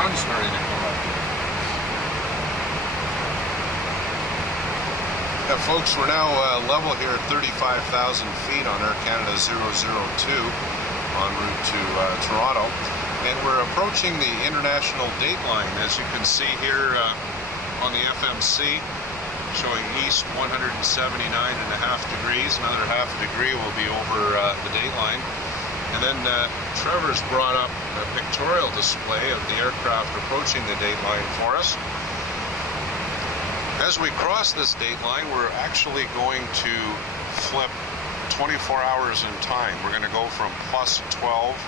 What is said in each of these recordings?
sun's starting to come up. Yeah, folks, we're now level here at 35,000 feet on Air Canada 002 en route to Toronto. And we're approaching the International Date Line, as you can see here on the FMC, showing east 179.5 degrees. Another half a degree will be over the date line. And then Trevor's brought up a pictorial display of the aircraft approaching the date line for us. As we cross this date line, we're actually going to flip 24 hours in time. We're going to go from plus 12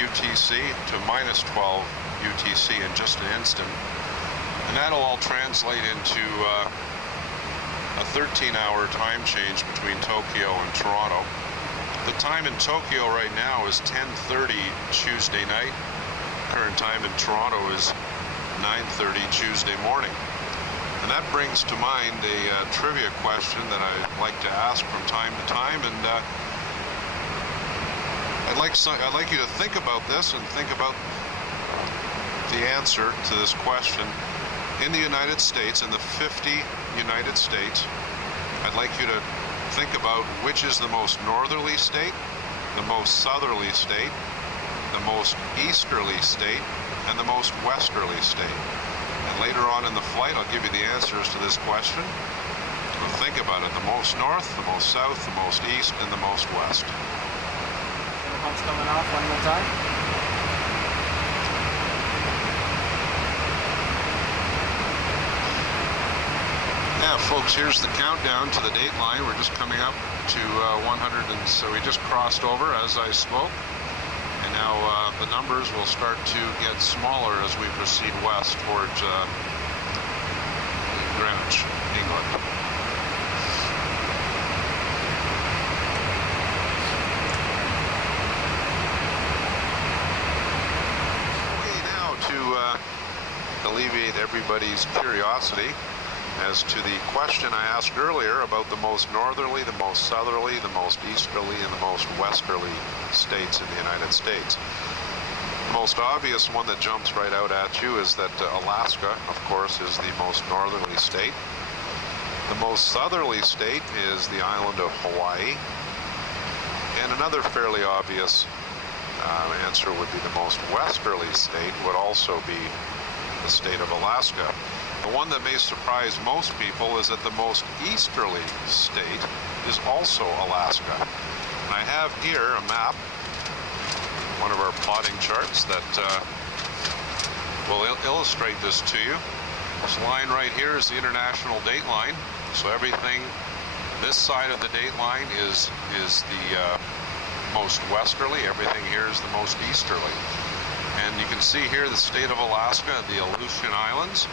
UTC to minus 12 UTC in just an instant. And that'll all translate into a 13-hour time change between Tokyo and Toronto. The time in Tokyo right now is 10:30 Tuesday night. Current time in Toronto is 9:30 Tuesday morning. And that brings to mind a trivia question that I like to ask from time to time, and I'd like you to think about this and think about the answer to this question. In the United States, in the 50 United States, I'd like you to think about which is the most northerly state, the most southerly state, the most easterly state, and the most westerly state. And later on in the flight, I'll give you the answers to this question. So think about it: the most north, the most south, the most east, and the most west. Pumps coming off one more time. Yeah, folks, here's the countdown to the date line. We're just coming up to 100, and so we just crossed over as I spoke. And now the numbers will start to get smaller as we proceed west towards Greenwich, England. Now to alleviate everybody's curiosity as to the question I asked earlier about the most northerly, the most southerly, the most easterly, and the most westerly states in the United States. The most obvious one that jumps right out at you is that Alaska, of course, is the most northerly state. The most southerly state is the island of Hawaii. And another fairly obvious answer would be the most westerly state would also be the state of Alaska. The one that may surprise most people is that the most easterly state is also Alaska. And I have here a map, one of our plotting charts that will illustrate this to you. This line right here is the International Date Line. So everything this side of the date line is the most westerly. Everything here is the most easterly. And you can see here the state of Alaska, the Aleutian Islands.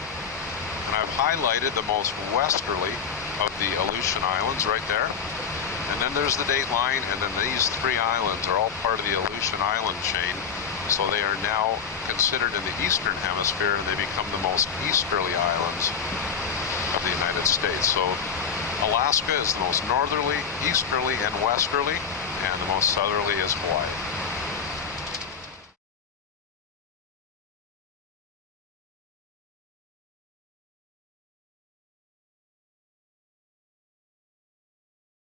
And I've highlighted the most westerly of the Aleutian Islands right there. And then there's the date line, and then these three islands are all part of the Aleutian Island chain. So they are now considered in the eastern hemisphere, and they become the most easterly islands of the United States. So Alaska is the most northerly, easterly, and westerly, and the most southerly is Hawaii.